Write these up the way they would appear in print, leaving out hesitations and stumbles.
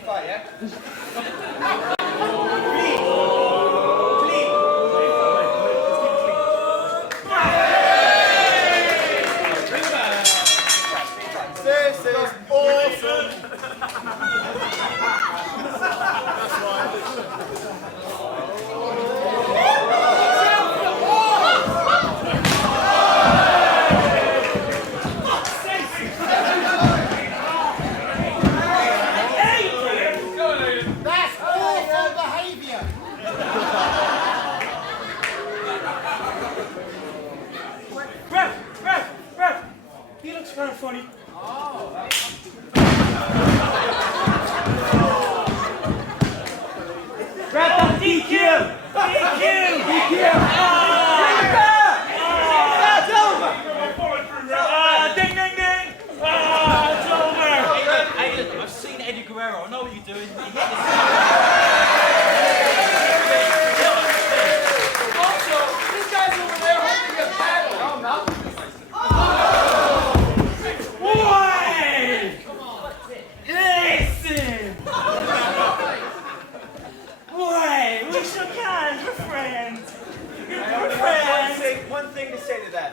fight, yeah? This is awesome! That's right. That's awful behaviour! Ref! He looks kind of funny. Ref, that's DQ! DQ! That's over! Ding, ding, ding! It's over! Aidan, I've seen Eddie Guerrero. I know what you're doing. He hit this. Also, this guy's over there holding a paddle. Oh, no. Wait! Listen! Wait, we shook hands, we're friends. We're friends. One thing to say to that.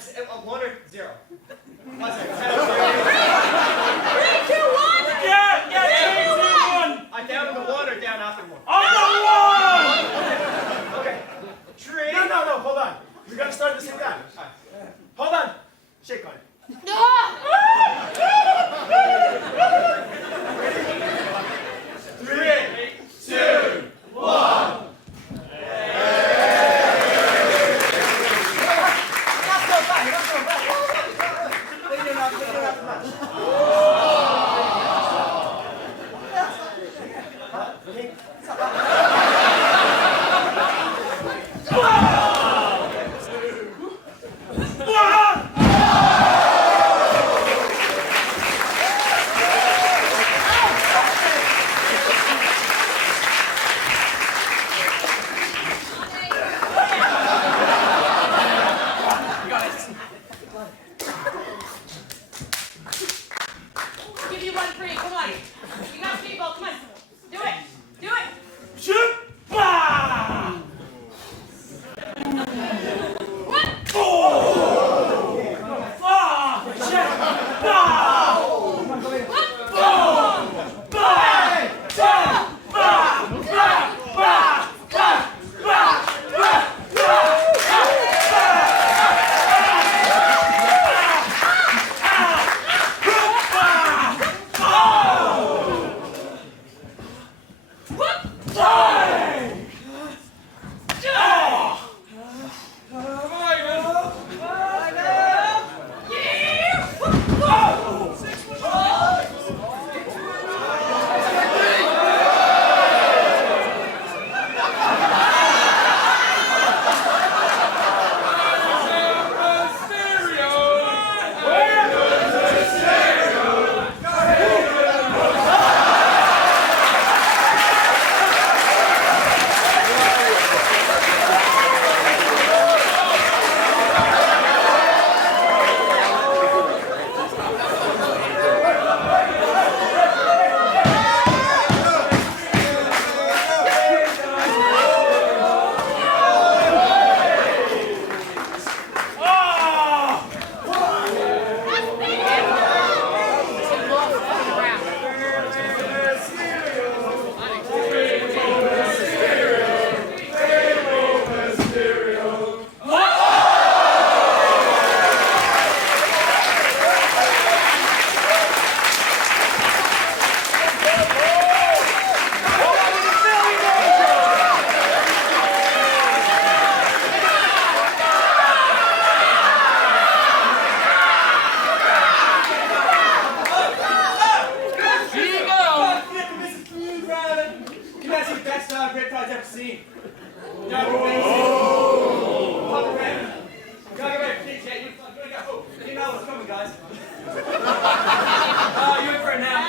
It's 1 or 0. What's it? 3, 2, 1. Yeah, 3, 2, 1. I'm down in the 1 or down after 1? On the 1. Okay. 3. No, hold on. We gotta start at the same time. Hold on. Shake on it. Three, 2, 1. Give you 1 free. Come on. You got Speedball. Come on. Do it. Do it. Shoot. Bah. What? Best Riptide's ever seen. You know what's coming, guys. You in for a nap.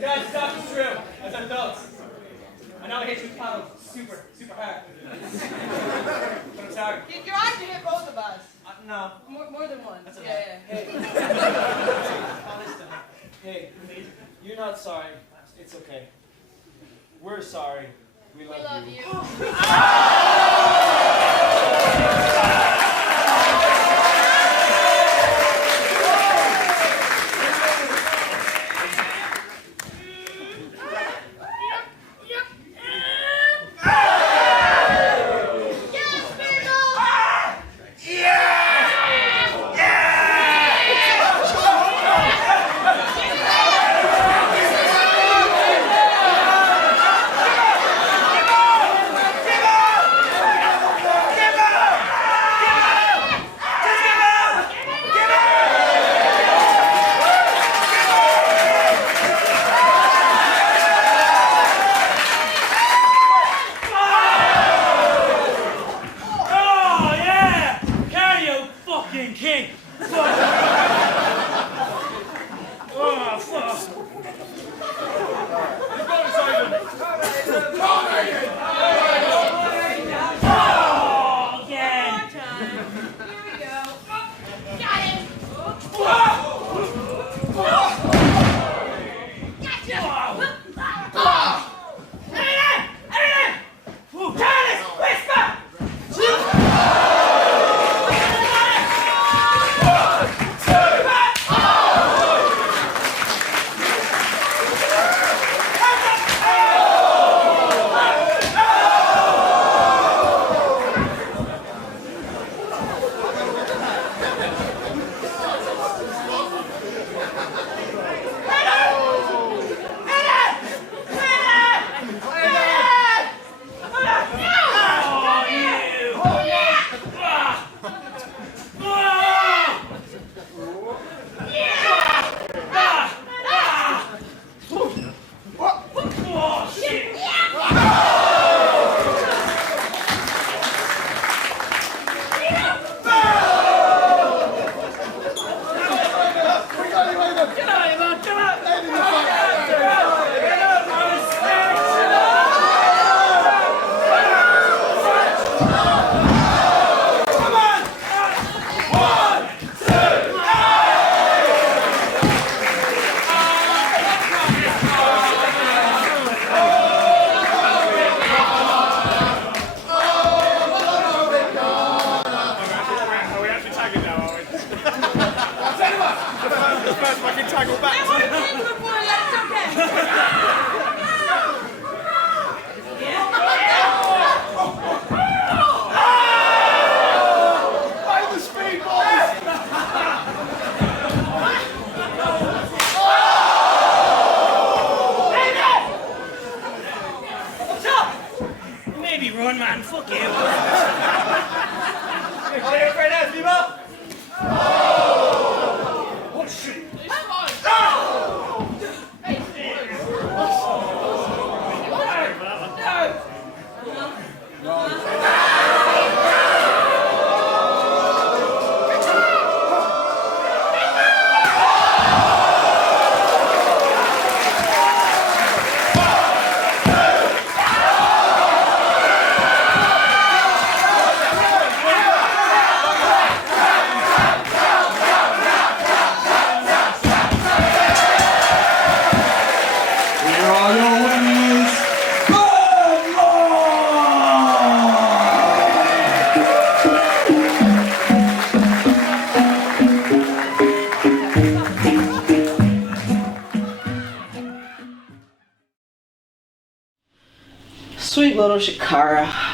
Guys, stop is true. As adults, I know I hit you paddle super hard. But I'm sorry. Your eyes hit both of us. No. More than one. That's Yeah. Hey. Listen. Hey, you're not sorry. It's okay. We're sorry. We love you. Yeah. me run, man. Fuck you. Are you afraid now, Speedball? Oh, shit. Sweet little Shakara.